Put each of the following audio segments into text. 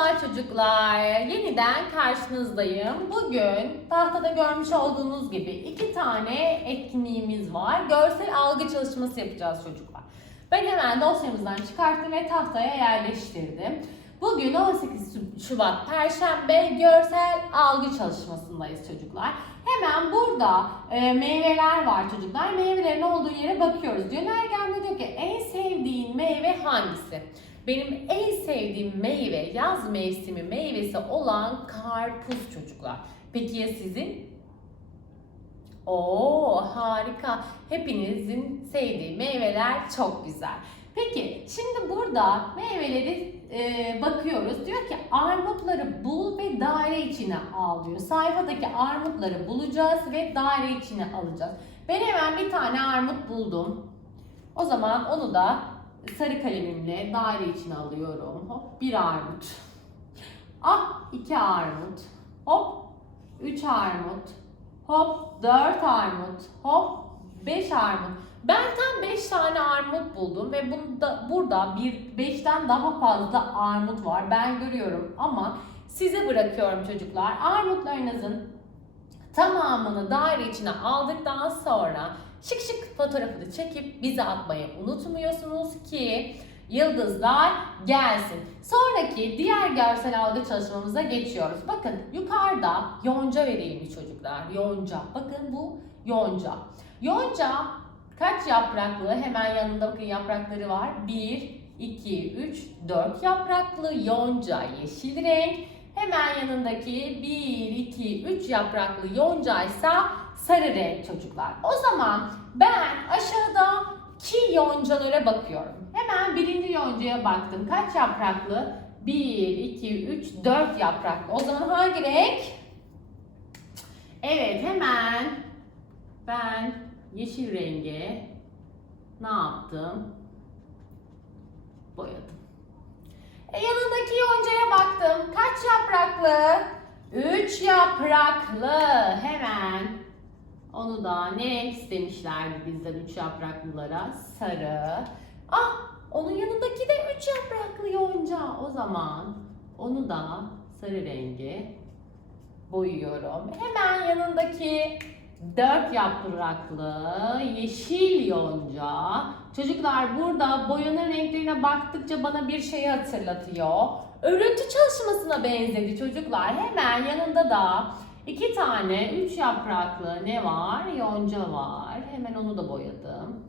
Merhaba çocuklar. Yeniden karşınızdayım. Bugün tahtada görmüş olduğunuz gibi iki tane etkinliğimiz var. Görsel algı çalışması yapacağız çocuklar. Ben hemen dosyamızdan çıkarttım ve tahtaya yerleştirdim. Bugün 18 Şubat Perşembe görsel algı çalışmasındayız çocuklar. Hemen burada e, meyveler var çocuklar. Meyvelerin olduğu yere bakıyoruz. Diyor Ergen diyor ki en sevdiğin meyve hangisi? Benim en sevdiğim meyve yaz mevsimi meyvesi olan karpuz çocuklar. Peki ya sizin? Oo harika. Hepinizin sevdiği meyveler çok güzel. Peki şimdi burada meyveleri e, bakıyoruz. Diyor ki armutları bul ve daire içine al diyor. Sayfadaki armutları bulacağız ve daire içine alacağız. Ben hemen bir tane armut buldum. O zaman onu da sarı kalemimle daire içine alıyorum. Hop bir armut. Ah iki armut. Hop üç armut. Hop dört armut. Hop beş armut. Ben tam 5 tane armut buldum ve bunda, burada bir 5'ten daha fazla armut var. Ben görüyorum ama size bırakıyorum çocuklar. Armutlarınızın tamamını daire içine aldıktan sonra şık şık fotoğrafını çekip bize atmayı unutmuyorsunuz ki yıldızlar gelsin. Sonraki diğer görsel algı çalışmamıza geçiyoruz. Bakın yukarıda yonca verilmiş çocuklar. Yonca. Bakın bu yonca. Yonca kaç yapraklı? Hemen yanında bakın yaprakları var. 1, 2, 3, 4 yapraklı yonca yeşil renk. Hemen yanındaki 1, 2, 3 yapraklı yoncaysa sarı renk çocuklar. O zaman ben aşağıdaki yoncalara bakıyorum. Hemen birinci yoncaya baktım. Kaç yapraklı? 1, 2, 3, 4 yapraklı. O zaman hangi renk? Evet hemen ben yeşil renge ne yaptım? Boyadım. E, yanındaki yapraklı? 3 yapraklı. Hemen onu da ne renk istemişlerdi bizden 3 yapraklılara? Sarı. Ah onun yanındaki de 3 yapraklı yonca. O zaman onu da sarı rengi boyuyorum. Hemen yanındaki dört yapraklı yeşil yonca. Çocuklar burada boyanın renklerine baktıkça bana bir şeyi hatırlatıyor. Örüntü çalışmasına benzedi çocuklar. Hemen yanında da iki tane üç yapraklı ne var? Yonca var. Hemen onu da boyadım.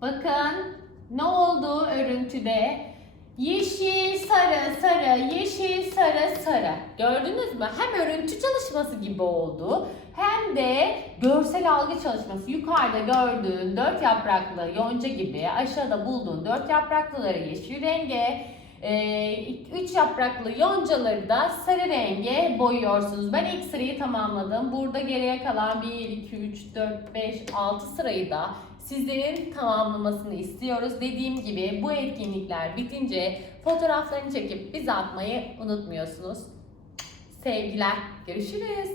Bakın ne oldu örüntüde? Yeşil, sarı, sarı, yeşil, sarı, sarı. Gördünüz mü? Hem örüntü çalışması gibi oldu hem de görsel algı çalışması. Yukarıda gördüğün dört yapraklı yonca gibi aşağıda bulduğun dört yapraklıları yeşil renge, e, üç yapraklı yoncaları da sarı renge boyuyorsunuz. Ben ilk sırayı tamamladım. Burada geriye kalan 1, 2, 3, 4, 5, 6 sırayı da sizlerin tamamlamasını istiyoruz. Dediğim gibi bu etkinlikler bitince fotoğraflarını çekip bize atmayı unutmuyorsunuz. Sevgiler. Görüşürüz.